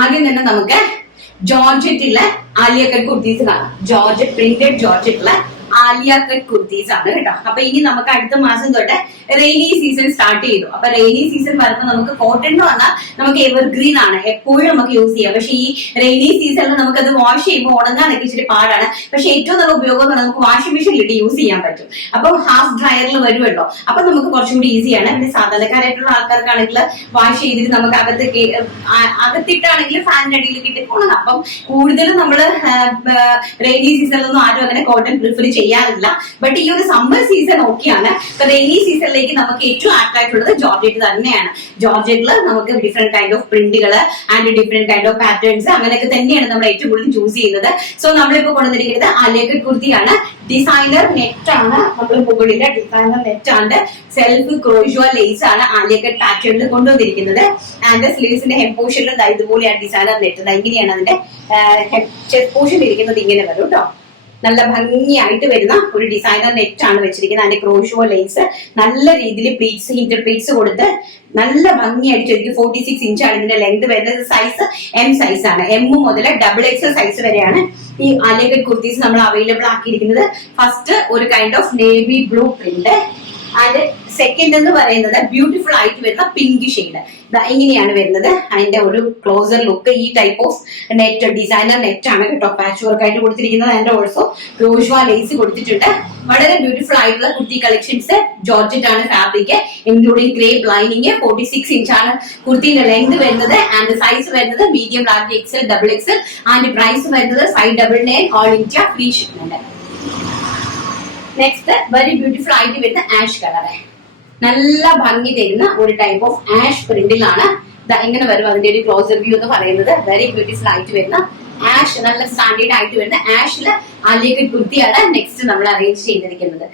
ആദ്യം തന്നെ നമുക്ക് ജോർജറ്റിലെ ആലിയ കട്ട് കുർത്തീസ് കാണാം. പ്രിന്റഡ് ജോർജറ്റിലെ ആലിയ കട്ട് കുർത്തീസ് ആണ് കേട്ടോ. അപ്പൊ ഇനി നമുക്ക് അടുത്ത മാസം തൊട്ട് റെയിനി സീസൺ സ്റ്റാർട്ട് ചെയ്തു. അപ്പൊ റെയിനി സീസൺ വരുമ്പോൾ നമുക്ക് കോട്ടൺ എന്ന് പറഞ്ഞാൽ നമുക്ക് എവർഗ്രീൻ ആണ്, എപ്പോഴും നമുക്ക് യൂസ് ചെയ്യാം. പക്ഷെ ഈ റെയിനി സീസണിൽ നമുക്കത് വാഷ് ചെയ്യുമ്പോൾ ഉണങ്ങാനൊക്കെ ഇച്ചിരി പാടാണ്. പക്ഷെ ഏറ്റവും നല്ല ഉപയോഗം എന്ന് പറഞ്ഞാൽ നമുക്ക് വാഷിംഗ് മെഷീനിലിട്ട് യൂസ് ചെയ്യാൻ പറ്റും. അപ്പൊ ഹാഫ് ഡ്രയറിൽ വരുമല്ലോ, അപ്പൊ നമുക്ക് കുറച്ചും കൂടി ഈസിയാണ്. പിന്നെ സാധാരണക്കാരായിട്ടുള്ള ആൾക്കാർക്കാണെങ്കിൽ വാഷ് ചെയ്തിട്ട് നമുക്ക് അകത്തിട്ടാണെങ്കിൽ ഫാനിന്റെ അടിയിലേക്ക് ഇട്ട് ഉണങ്ങാം. അപ്പം കൂടുതലും നമ്മള് റെയിനി സീസണിലൊന്നും ആരും അങ്ങനെ കോട്ടൺ പ്രിഫർ ചെയ്യാറില്ല. ബട്ട് ഈ ഒരു സമ്മർ സീസൺ ഓക്കെയാണ്. ഇപ്പൊ റെയിനി സീസണിലേക്ക് നമുക്ക് ഏറ്റവും ആപ്റ്റ് ആയിട്ടുള്ളത് ജോർജറ്റ് തന്നെയാണ്. ജോർജറ്റില് നമുക്ക് ഡിഫറെന്റ് കൈൻഡ് ഓഫ് പ്രിന്റുകൾ and different kind of patterns അങ്ങനെയൊക്കെ തന്നെയാണ് നമ്മൾ ഏറ്റവും കൂടുതൽ ചൂസ് ചെയ്യുന്നത്. സോ നമ്മളിപ്പോ കൊണ്ടുവന്നിരിക്കുന്നത് ആലിയ കട്ട് കുർത്തിയാണ്. ഡിസൈനർ നെറ്റ് ആണ് നമ്മൾ മുകളിലെ ഡിസൈനർ നെറ്റ് ആണ്. സെൽഫ് ക്രോഷ്വ ലേസ് ആണ് ആലിയ കട്ട് പാറ്റേണിൽ കൊണ്ടുവന്നിരിക്കുന്നത്. ആൻഡ് സ്ലീവ്സിന്റെ ഹെഡ് പോർഷനിൽ ഇതുപോലെയാണ് ഡിസൈനർ നെറ്റ്. ഇങ്ങനെയാണ് അതിന്റെ ചെസ്റ്റ് പോർഷൻ ഇരിക്കുന്നത്. ഇങ്ങനെ വരും കേട്ടോ. നല്ല ഭംഗിയായിട്ട് വരുന്ന ഒരു ഡിസൈനർ നെറ്റ് ആണ് വെച്ചിരിക്കുന്നത്. അതിന്റെ ക്രോഷ്വ ലേസ് നല്ല രീതിയിൽ പ്ലീറ്റ്സ് ഇന്റർ പ്ലീറ്റ്സ് കൊടുത്ത് നല്ല ഭംഗിയായിട്ട് 46 ഇഞ്ചാണ് ഇതിന്റെ ലെങ്ത് വരുന്നത്. സൈസ് എം സൈസ് ആണ്. എം മുതൽ XXL സൈസ് വരെയാണ് ഈ ആലിയ കട്ട് കുർത്തീസ് നമ്മൾ അവൈലബിൾ ആക്കിയിരിക്കുന്നത്. ഫസ്റ്റ് ഒരു kind of navy blue print and second എന്ന് പറയുന്നത് ബ്യൂട്ടിഫുൾ ആയിട്ട് വരുന്ന പിങ്ക് ഷെയ്ഡ്. ഇങ്ങനെയാണ് വരുന്നത്. അതിന്റെ ഒരു ക്ലോസർ ലുക്ക്. ഈ type of net designer net ആണ് കേട്ടോ പാച്ച് വർക്ക് ആയിട്ട് കൊടുത്തിരിക്കുന്നത്. അതിന്റെ ഓൾസോ ക്രോഷ്വ ലേസ് കൊടുത്തിട്ടുണ്ട്. വളരെ ബ്യൂട്ടിഫുൾ ആയിട്ടുള്ള കുർത്തി കളക്ഷൻസ്. ജോർജറ്റ് ആണ് ഫാബ്രിക്, ഇൻക്ലൂഡിംഗ് ക്രേപ്പ് ലൈനിങ്. 46 ഇഞ്ചാണ് കുർത്തിന്റെ ലെങ്ത് വരുന്നത്. ആൻഡ് സൈസ് വരുന്നത് medium, large, XL, XXL. And price വരുന്നത് 599 all India free shipment. Next very beautiful ആയിട്ട് വരുന്ന ആഷ് കളർ. നല്ല ഭംഗി തരുന്ന ഒരു ടൈപ്പ് ഓഫ് ആഷ് പ്രിന്റിലാണ് ഇങ്ങനെ വരും. അതിന്റെ ഒരു ക്ലോസർ വ്യൂ എന്ന് പറയുന്നത് വെരി ബ്യൂട്ടിഫുൾ ആയിട്ട് വരുന്ന ആഷ്, നല്ല സ്റ്റാൻഡേർഡ് ആയിട്ട് വരുന്ന ആഷില് ആലിയ കട്ട് കുർത്തിയാണ് നെക്സ്റ്റ് നമ്മൾ അറേഞ്ച് ചെയ്തിരിക്കുന്നത്.